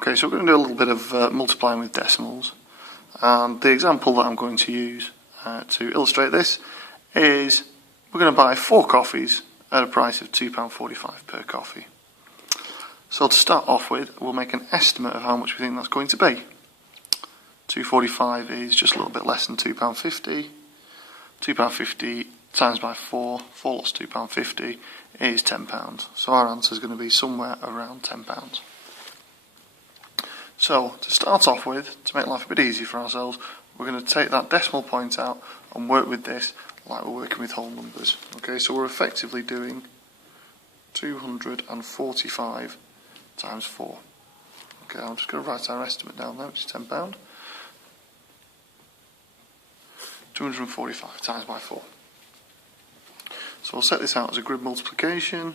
Okay, so we're going to do a little bit of multiplying with decimals, and the example that I'm going to use to illustrate this is we're going to buy 4 coffees at a price of £2.45 per coffee. So to start off with, we'll make an estimate of how much we think that's going to be. £2.45 is just a little bit less than £2.50. £2.50 times by 4 lots £2.50 is £10. So our answer is going to be somewhere around £10. So to start off with, to make life a bit easier for ourselves, we're going to take that decimal point out and work with this like we're working with whole numbers. Okay, so we're effectively doing 245 times 4. Okay, I'm just going to write our estimate down there, which is £10. 245 times by 4. So we'll set this out as a grid multiplication.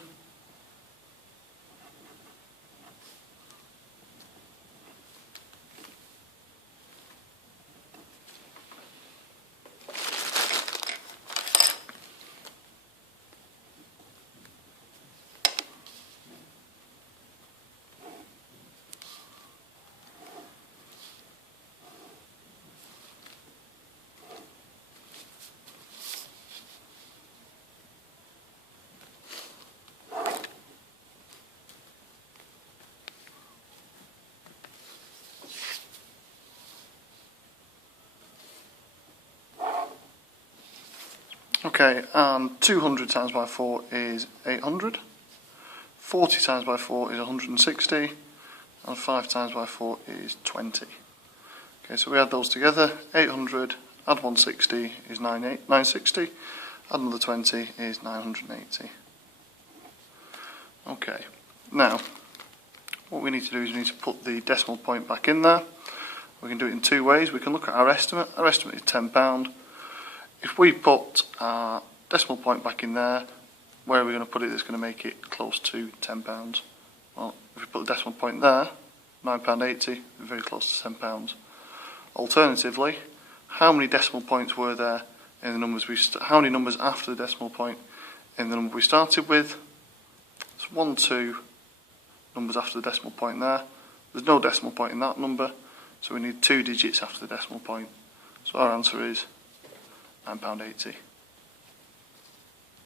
Okay, and 200 times by 4 is 800, 40 times by 4 is 160, and 5 times by 4 is 20. Okay, so we add those together, 800 add 160 is 960, add another 20 is 980. Okay, now what we need to do is we need to put the decimal point back in there. We can do it in 2 ways. We can look at our estimate is £10. If we put our decimal point back in there, where are we going to put it that's going to make it close to £10? Well, if we put the decimal point there, £9.80, we're very close to £10. Alternatively, how many decimal points were there in the numbers how many numbers after the decimal point in the number we started with? It's 1, 2 numbers after the decimal point there. There's no decimal point in that number, so we need 2 digits after the decimal point. So our answer is £9.80.